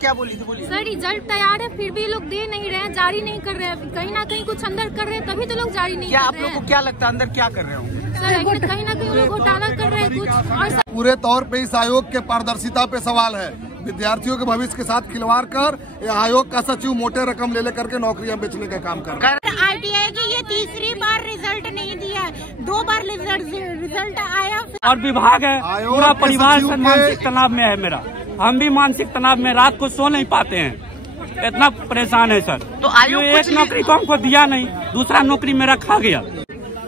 क्या बोली थी? बोलिए। सर रिजल्ट तैयार है फिर भी लोग दे नहीं रहे हैं, जारी नहीं कर रहे हैं। कहीं ना कहीं कुछ अंदर कर रहे हैं तभी तो लोग जारी नहीं कर रहे हैं। क्या आप लोग को क्या लगता है अंदर क्या कर रहे होंगे? सर कहीं ना कहीं लोग घोटाला कर रहे हैं कुछ। और पूरे तौर पे इस आयोग के पारदर्शिता पे सवाल है। विद्यार्थियों के भविष्य के साथ खिलवाड़ कर यह आयोग का सचिव मोटे रकम ले लेकर के नौकरियां बेचने का काम कर रहा है। ITI की ये तीसरी बार रिजल्ट नहीं दिया, 2 बार रिजल्ट आया। और विभाग है, पूरा परिवार मानसिक तनाव में है मेरा। हम भी मानसिक तनाव में रात को सो नहीं पाते हैं, इतना परेशान है सर। तो आयोग एक नौकरी को हमको दिया नहीं, दूसरा नौकरी मेरा खा गया।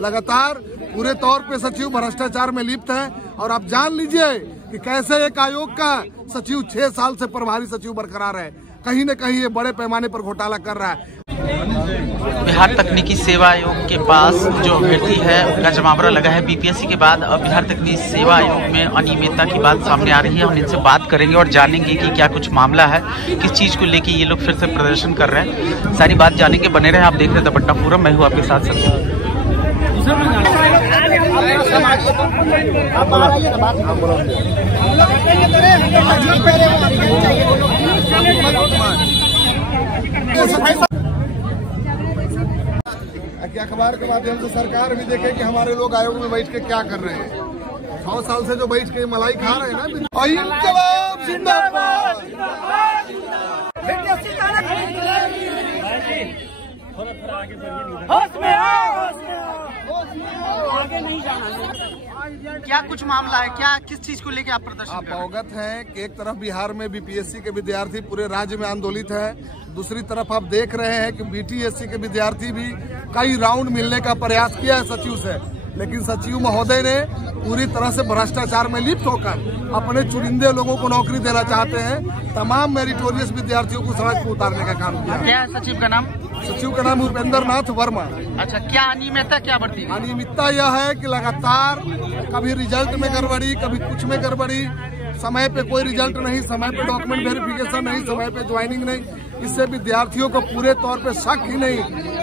लगातार पूरे तौर पे सचिव भ्रष्टाचार में लिप्त है और आप जान लीजिए कि कैसे एक आयोग का सचिव 6 साल से प्रभारी सचिव बरकरार है। कहीं न कहीं ये बड़े पैमाने पर घोटाला कर रहा है। बिहार तकनीकी सेवा आयोग के पास जो अभ्यर्थी है उनका जमावड़ा लगा है बीपीएससी के बाद। अब बिहार तकनीकी सेवा आयोग में अनियमितता की बात सामने आ रही है। हम इनसे बात करेंगे और जानेंगे कि क्या कुछ मामला है, किस चीज को लेके ये लोग फिर से प्रदर्शन कर रहे हैं। सारी बात जानेंगे, बने रहे। आप देख रहे थे पटना फोरम, मैं हूँ आपके साथ सर। कि अखबार के माध्यम से सरकार भी देखे कि हमारे लोग आयोग में बैठ के क्या कर रहे हैं। 100 साल से जो बैठ के मलाई खा रहे हैं ना। इंकलाब जिंदाबाद। क्या कुछ मामला है, क्या किस चीज को लेके आप प्रदर्शन आप अवगत हैं कि एक तरफ बिहार में बीपीएससी के विद्यार्थी पूरे राज्य में आंदोलित है, दूसरी तरफ आप देख रहे हैं कि बीटीएससी के विद्यार्थी भी कई राउंड मिलने का प्रयास किया है सचिव से, लेकिन सचिव महोदय ने पूरी तरह से भ्रष्टाचार में लिप्त होकर अपने चुनिंदे लोगों को नौकरी देना चाहते हैं। तमाम मेरिटोरियस विद्यार्थियों को सड़क पर उतारने का काम किया। क्या है सचिव का नाम? सचिव का नाम उपेंद्र नाथ वर्मा। अच्छा, क्या अनियमितता क्या बढ़ती है? अनियमितता यह है कि लगातार कभी रिजल्ट में गड़बड़ी, कभी कुछ में गड़बड़ी, समय पे कोई रिजल्ट नहीं, समय पे डॉक्यूमेंट वेरिफिकेशन नहीं, समय पे ज्वाइनिंग नहीं। इससे विद्यार्थियों को पूरे तौर पे शक ही नहीं,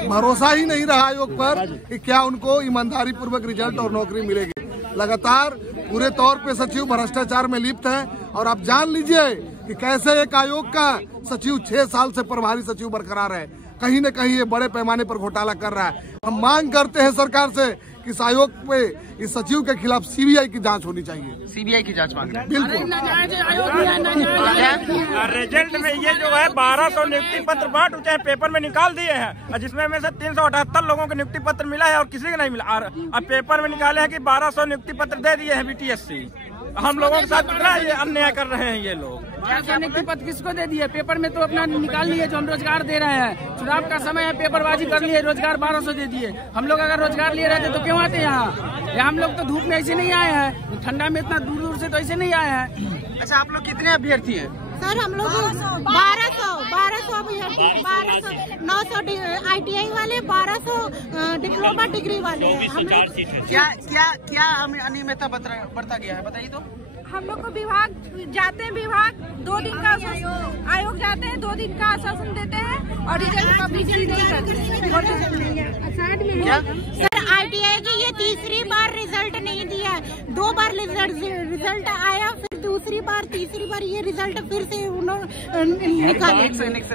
भरोसा ही नहीं रहा आयोग पर कि क्या उनको ईमानदारी पूर्वक रिजल्ट और नौकरी मिलेगी। लगातार पूरे तौर पे सचिव भ्रष्टाचार में लिप्त है और आप जान लीजिए कि कैसे एक आयोग का सचिव 6 साल से प्रभारी सचिव बरकरार है। कहीं न कहीं ये बड़े पैमाने पर घोटाला कर रहा है। हम मांग करते हैं सरकार से कि इस आयोग पे इस सचिव के खिलाफ सीबीआई की जांच होनी चाहिए। सीबीआई की जांच मांग रहे हैं? बिल्कुल। रिजल्ट में ये जो है 1200 नियुक्ति पत्र बांट उठे पेपर में निकाल दिए हैं, जिसमें में से 378 लोगों को नियुक्ति पत्र मिला है और किसी को नहीं मिला। अब पेपर में निकाले हैं कि 1200 नियुक्ति पत्र दे दिए हैं बीटीएससी। हम लोगों के साथ कितना ये अन्याय कर रहे हैं ये लोग। नियुक्ति पत्र किसको दे दिए? पेपर में तो अपना निकाल लिए जो हम रोजगार दे रहे हैं। चुनाव का समय है, पेपरबाजी कर लिए, रोजगार 1200 दे दिए। हम लोग अगर रोजगार लिए रहते तो क्यों आते यहाँ? हम लोग तो धूप में ऐसे नहीं आए हैं, ठंडा में इतना दूर दूर से तो ऐसे नहीं आए हैं। अच्छा, आप लोग कितने अभ्यर्थी हैं? सर हम लोग 1200 अभ्यर्थी, 900 ITI वाले, 1200 डिप्लोमा डिग्री वाले हैं हम लोग। क्या अनियमितता बढ़ता गया है, बताइए तो। हम लोग को विभाग जाते हैं, विभाग 2 दिन का आयोग जाते हैं, 2 दिन का आश्वासन देते हैं और रिजल्ट पब्लिश नहीं करते। सर ITI की ये तीसरी बार रिजल्ट नहीं दिया, 2 बार रिजल्ट आया, फिर दूसरी बार तीसरी बार ये रिजल्ट फिर से निकाले।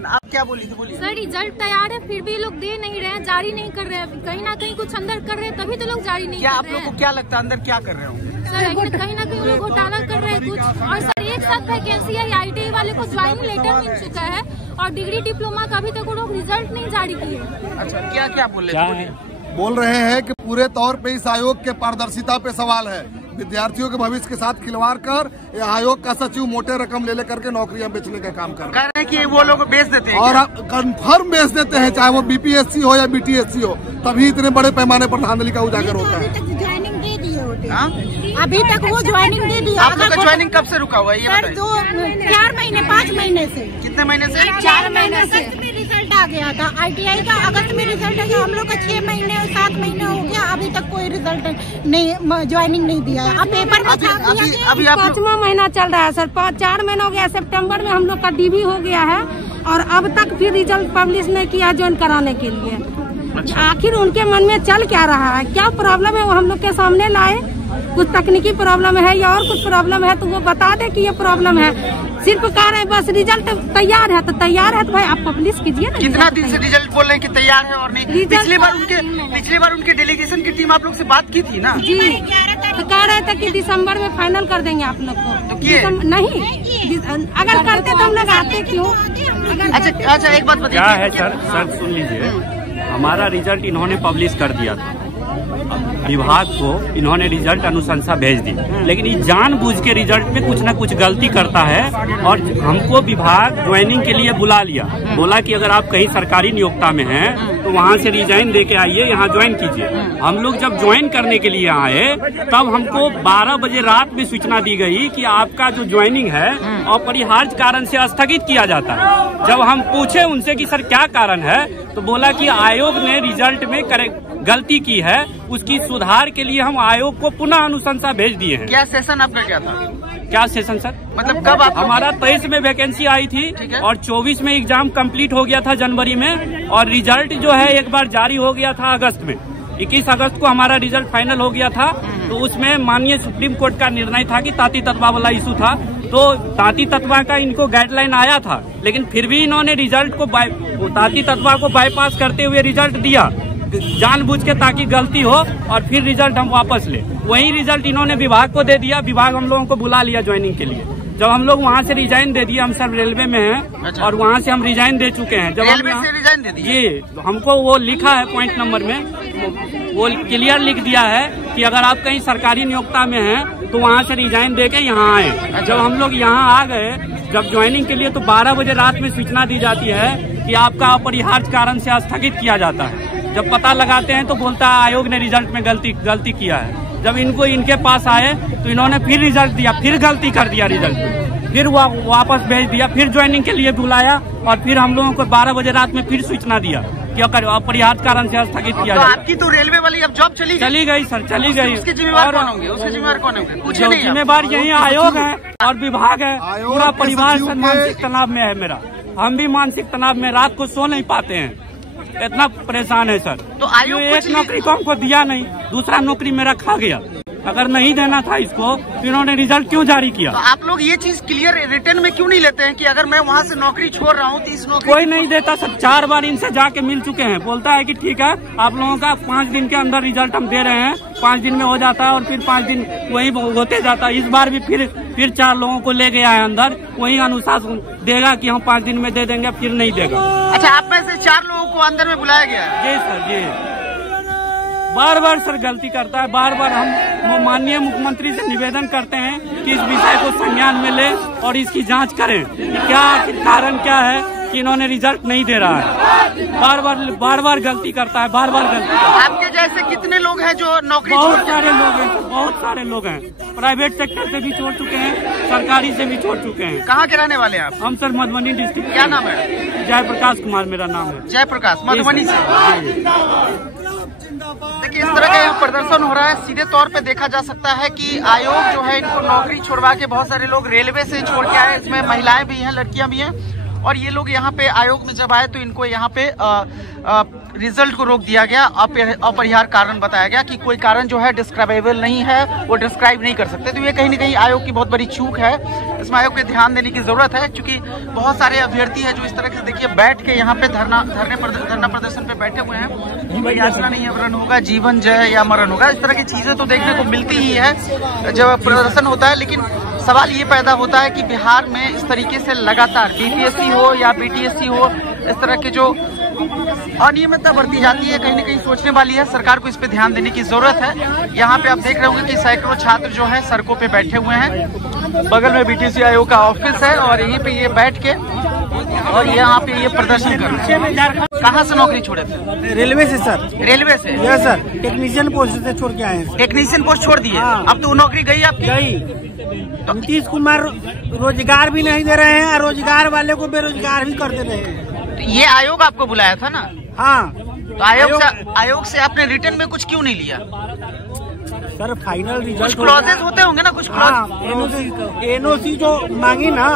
आप क्या बोली थी? बोलिए। सर रिजल्ट तैयार है फिर भी लोग दे नहीं रहे हैं, जारी नहीं कर रहे हैं। कहीं ना कहीं कुछ अंदर कर रहे हैं तभी तो लोग जारी नहीं कर रहे हैं। क्या आप लोग को क्या लगता है अंदर क्या कर रहे होंगे? सर कहीं ना कहीं लोग घोटाला कर रहे हैं कुछ। और सर एक साथ वैकेंसी है, ITI वाले को ज्वाइनिंग लेटर मिल चुका है और डिग्री डिप्लोमा का अभी तक वो लोग रिजल्ट नहीं जारी किए। अच्छा, क्या बोल रहे थे? बोल रहे हैं कि पूरे तौर पे इस आयोग के पारदर्शिता पे सवाल है। विद्यार्थियों के भविष्य के साथ खिलवाड़ कर यह आयोग का सचिव मोटे रकम ले लेकर के नौकरियां बेचने का काम कर रहे हैं कि वो लोग बेच देते हैं और कंफर्म बेच देते हैं, चाहे वो बीपीएससी हो या बीटीएससी हो, तभी इतने बड़े पैमाने पर धांधली का उजागर होता है। ज्वाइनिंग दे दिए होते, अभी तक वो ज्वाइनिंग दे दिया। आप लोग का ज्वाइनिंग कब से रुका हुआ है? सर 4 महीने 5 महीने से। कितने महीने से? 4 महीने से। अगस्त में रिजल्ट आ गया था ITI का, अगस्त में रिजल्ट आ गया। हम लोग का 6 महीने 7 महीने हो गया, अभी तक कोई रिजल्ट नहीं, ज्वाइनिंग नहीं दिया है। अब पेपर में अभी 5वां महीना चल रहा है सर, 4 महीना हो गया। सितंबर में हम लोग का DB हो गया है और अब तक फिर रिजल्ट पब्लिश नहीं किया ज्वाइन कराने के लिए। अच्छा। आखिर उनके मन में चल क्या रहा है, क्या प्रॉब्लम है वो हम लोग के सामने लाए। कुछ तकनीकी प्रॉब्लम है या और कुछ प्रॉब्लम है तो वो बता दे कि ये प्रॉब्लम है। सिर्फ कह रहे हैं बस रिजल्ट तैयार है, तो तैयार है तो भाई आप पब्लिश कीजिए ना। कितना दिन से रिजल्ट बोल रहे हैं कि तैयार है और नहीं? पिछली बार उनके डेलीगेशन की टीम आप लोग से बात की थी ना जी, तो कह रहे थे कि दिसंबर में फाइनल कर देंगे आप लोग को। तो नहीं, अगर करते तो हम लोग आते क्यों? अच्छा एक बात बताइए, क्या है सर सुन लीजिए, हमारा रिजल्ट इन्होंने पब्लिश कर दिया था, विभाग को इन्होंने रिजल्ट अनुशंसा भेज दी, लेकिन ये जानबूझ के रिजल्ट में कुछ न कुछ गलती करता है और हमको विभाग ज्वाइनिंग के लिए बुला लिया, बोला कि अगर आप कहीं सरकारी नियोक्ता में हैं तो वहाँ से रिजाइन दे के आइए, यहाँ ज्वाइन कीजिए। हम लोग जब ज्वाइन करने के लिए आए तब हमको 12 बजे रात में सूचना दी गई कि आपका जो ज्वाइनिंग है अपरिहार्य कारण से स्थगित किया जाता है। जब हम पूछे उनसे कि सर क्या कारण है, तो बोला कि आयोग ने रिजल्ट में गलती की है, उसकी सुधार के लिए हम आयोग को पुनः अनुशंसा भेज दिए हैं। क्या सेशन आपका क्या था? क्या सेशन सर? मतलब कब आप? हमारा 23 में वैकेंसी आई थी और 24 में एग्जाम कंप्लीट हो गया था जनवरी में, और रिजल्ट जो है एक बार जारी हो गया था अगस्त में। 21 अगस्त को हमारा रिजल्ट फाइनल हो गया था। तो उसमें माननीय सुप्रीम कोर्ट का निर्णय था कि ताती तत्वा वाला इशू था, तो ताती तत्वा का इनको गाइडलाइन आया था, लेकिन फिर भी इन्होंने रिजल्ट को ताती तत्वा को बाईपास करते हुए रिजल्ट दिया जानबूझ के, ताकि गलती हो और फिर रिजल्ट हम वापस ले। वही रिजल्ट इन्होंने विभाग को दे दिया, विभाग हम लोगों को बुला लिया ज्वाइनिंग के लिए। जब हम लोग वहाँ से रिजाइन दे दिए, हम सब रेलवे में हैं और वहाँ से हम रिजाइन दे चुके हैं। जब रेलवे से रिजाइन दे दिए? ये हमको वो लिखा है पॉइंट नंबर में, वो क्लियर लिख दिया है कि अगर आप कहीं सरकारी नियोक्ता में हैं तो वहाँ से रिजाइन दे के यहाँ आए। जब हम लोग यहाँ आ गए जब ज्वाइनिंग के लिए, तो 12 बजे रात में सूचना दी जाती है कि आपका अपरिहार्य कारण से स्थगित किया जाता है। जब पता लगाते हैं तो बोलता है आयोग ने रिजल्ट में गलती किया है। जब इनके पास आए तो इन्होंने फिर रिजल्ट दिया, फिर गलती कर दिया रिजल्ट में, फिर वापस भेज दिया, फिर ज्वाइनिंग के लिए बुलाया और फिर हम लोगों को 12 बजे रात में फिर सूचना दिया कि अपरिहार्य कारण से स्थगित किया जाए। आपकी तो रेलवे वाली अब जॉब चली गई सर, चली गई। उसके जिम्मेवार कौन होंगे? उसके जिम्मेवार कौन होंगे? कुछ नहीं, जिम्मेवार यही आयोग है और विभाग है। पूरा परिवार से मानसिक तनाव में है मेरा, हम भी मानसिक तनाव में, रात को सो नहीं पाते हैं, इतना परेशान है सर। तो आयोग एक नौकरी को हमको दिया नहीं, दूसरा नौकरी मेरा खा गया। अगर नहीं देना था इसको तो इन्होंने रिजल्ट क्यों जारी किया? तो आप लोग ये चीज क्लियर रिटर्न में क्यों नहीं लेते हैं कि अगर मैं वहाँ से नौकरी छोड़ रहा हूँ तो इस नौकरी? कोई नहीं देता सर, 4 बार इनसे जाके मिल चुके हैं। बोलता है कि ठीक है आप लोगों का 5 दिन के अंदर रिजल्ट हम दे रहे हैं, 5 दिन में हो जाता है और फिर 5 दिन वही होते जाता है। इस बार भी फिर 4 लोगों को ले गया है अंदर, वही अनुशासन देगा कि हम 5 दिन में दे देंगे, फिर नहीं देगा। अच्छा, आप में से 4 लोगों को अंदर में बुलाया गया है? जी सर, जी। बार बार सर गलती करता है, बार बार हम माननीय मुख्यमंत्री से निवेदन करते हैं कि इस विषय को संज्ञान में ले और इसकी जांच करें कि क्या कारण क्या है कि इन्होंने रिजल्ट नहीं दे रहा है। बार बार गलती करता है, बार बार गलती। आपके जैसे कितने लोग हैं जो नौकरी? बहुत सारे लोग हैं, बहुत सारे लोग हैं। प्राइवेट सेक्टर से भी छोड़ चुके हैं, सरकारी से भी छोड़ चुके हैं। कहाँ के रहने वाले हैं आप? हम सर मधुबनी डिस्ट्रिक्ट। क्या नाम है? जयप्रकाश कुमार मेरा नाम है। जयप्रकाश, मधुबनी से। देखिए, इस तरह का प्रदर्शन हो रहा है। सीधे तौर पे देखा जा सकता है कि आयोग जो है इनको नौकरी छोड़वा के, बहुत सारे लोग रेलवे से छोड़ के आए, इसमें महिलाएं भी हैं, लड़कियां भी हैं, और ये लोग यहाँ पे आयोग में जब आए तो इनको यहाँ पे रिजल्ट को रोक दिया गया। अपरिहार्य कारण बताया गया कि कोई कारण जो है डिस्क्राइबेबल नहीं है, वो डिस्क्राइब नहीं कर सकते। तो ये कहीं न कहीं आयोग की बहुत बड़ी चूक है, इसमें आयोग पे ध्यान देने की जरूरत है, क्योंकि बहुत सारे अभ्यर्थी है जो इस तरह से देखिए बैठ के यहाँ पे धरना प्रदर्शन पे बैठे हुए हैं। भाई याचना नहीं अवरण होगा, जीवन जय या मरण होगा, इस तरह की चीजें तो देखने को मिलती ही है जब प्रदर्शन होता है। लेकिन सवाल ये पैदा होता है कि बिहार में इस तरीके से लगातार बीपीएससी हो या बीटीएससी हो, इस तरह के जो अनियमितता बरती जाती है, कहीं न कहीं सोचने वाली है। सरकार को इस पे ध्यान देने की जरूरत है। यहाँ पे आप देख रहे होंगे कि सैकड़ों छात्र जो है सड़कों पे बैठे हुए हैं। बगल में बीटीसी आयोग का ऑफिस है और यहीं पे ये बैठ के और यहाँ पे ये प्रदर्शन कर रहे हैं। कहाँ से नौकरी छोड़े थे? रेलवे से सर। रेलवे से? यस सर, टेक्नीशियन पोस्ट से छोड़ के आए हैं। टेक्नीशियन पोस्ट छोड़ दिए? अब तो नौकरी गई आपकी? गई। नीतीश कुमार रोजगार भी नहीं दे रहे हैं और रोजगार वाले को बेरोजगार भी कर दे रहे हैं। तो ये आयोग आपको बुलाया था ना? हाँ। तो आयोग से आपने रिटर्न में कुछ क्यों नहीं लिया? सर फाइनल रिजल्ट कुछ क्लॉजेज होते होंगे ना, कुछ एनओसी जो मांगी ना,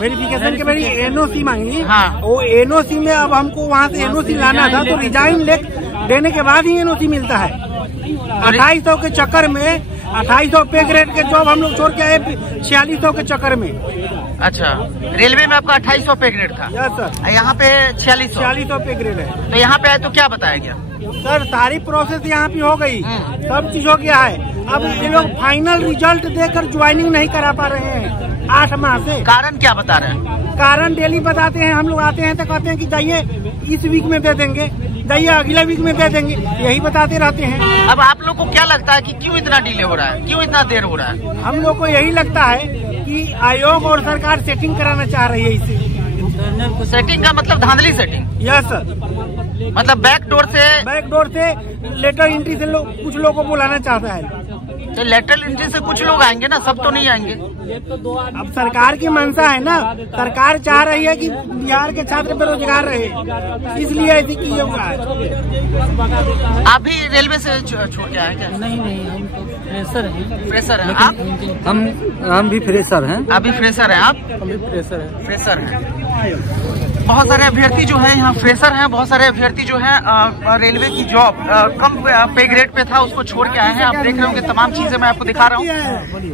वेरिफिकेशन के मेरी एनओसी मांगी। वो एनओसी में अब हमको वहाँ से एनओसी लाना था, तो रिजाइन देने के बाद ही एनओसी मिलता है। 2800 के चक्कर में 2800 पे ग्रेड के जॉब हम लोग छोड़ के आए 4600 के चक्कर में। अच्छा, रेलवे में आपका 2800 पे ग्रेड था? Yes sir. यहाँ पे 4600 पे ग्रेड है। तो यहाँ पे आए तो क्या बताया गया? सर सारी प्रोसेस यहाँ पे हो गई, सब चीज हो गया है। अब ये लोग फाइनल रिजल्ट देकर ज्वाइनिंग नहीं करा पा रहे हैं 8 माह से। कारण क्या बता रहे हैं? कारण डेली बताते हैं, हम लोग आते हैं तो कहते हैं कि जाइए इस वीक में दे देंगे, जाइए अगले वीक में दे देंगे, यही बताते रहते हैं। अब आप लोग को क्या लगता है कि क्यों इतना डिले हो रहा है, क्यों इतना देर हो रहा है? हम लोग को यही लगता है कि आयोग और सरकार सेटिंग कराना चाह रही है इसे। सेटिंग का मतलब धांधली सेटिंग? Yes sir. मतलब बैक डोर से लेटर एंट्री से कुछ लोगों को बुलाना चाहता है। तो लेटर एंट्री से कुछ लोग आएंगे ना, सब तो नहीं आएंगे। अब सरकार की मंशा है ना, सरकार चाह रही है कि बिहार के छात्र बेरोजगार रहे, इसलिए ऐसी किया हुआ है। आप भी रेलवे से छोड़ के आए क्या? नहीं, हम तो फ्रेशर हैं। फ्रेशर हैं आप? हम भी फ्रेशर हैं। आप भी फ्रेशर हैं? आप? हम भी फ्रेशर हैं। फ्रेशर हैं। बहुत सारे अभ्यर्थी जो है यहाँ फ्रेशर हैं, बहुत सारे अभ्यर्थी जो है रेलवे की जॉब कम पे ग्रेड पे था उसको छोड़ के आए हैं। आप देख रहे होंगे तमाम चीजें मैं आपको दिखा रहा हूँ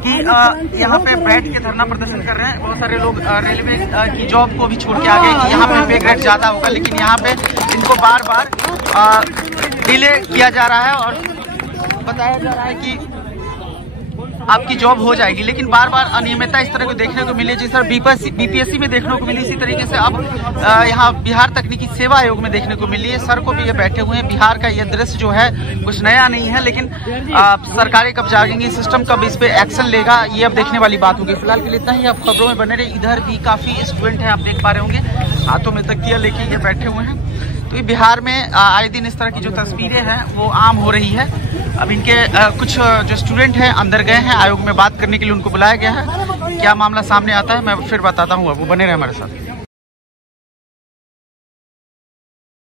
कि यहाँ पे बैठ के धरना प्रदर्शन कर रहे हैं। बहुत सारे लोग रेलवे की जॉब को भी छोड़ के आ गए कि यहाँ पे ग्रेड ज्यादा होगा, लेकिन यहाँ पे इनको बार बार डिले किया जा रहा है और बताया जा रहा है कि आपकी जॉब हो जाएगी, लेकिन बार बार अनियमितता इस तरह को देखने को मिली, जिस तरह बीपीएससी में देखने को मिली, इसी तरीके से अब यहाँ बिहार तकनीकी सेवा आयोग में देखने को मिली है। सर को भी ये बैठे हुए हैं। बिहार का ये दृश्य जो है कुछ नया नहीं है, लेकिन सरकारें कब जागेंगी, सिस्टम कब इस पे एक्शन लेगा, ये अब देखने वाली बात होगी। फिलहाल के लिए इतना ही, आप खबरों में बने रहे। इधर भी काफी स्टूडेंट है, आप देख पा रहे होंगे, हाथों में तकिया लेके ये बैठे हुए हैं। तो ये बिहार में आए दिन इस तरह की जो तस्वीरें हैं वो आम हो रही है। अब इनके कुछ जो स्टूडेंट हैं अंदर गए हैं, आयोग में बात करने के लिए उनको बुलाया गया है। क्या मामला सामने आता है मैं फिर बताता हूँ, वो बने रहे हमारे साथ।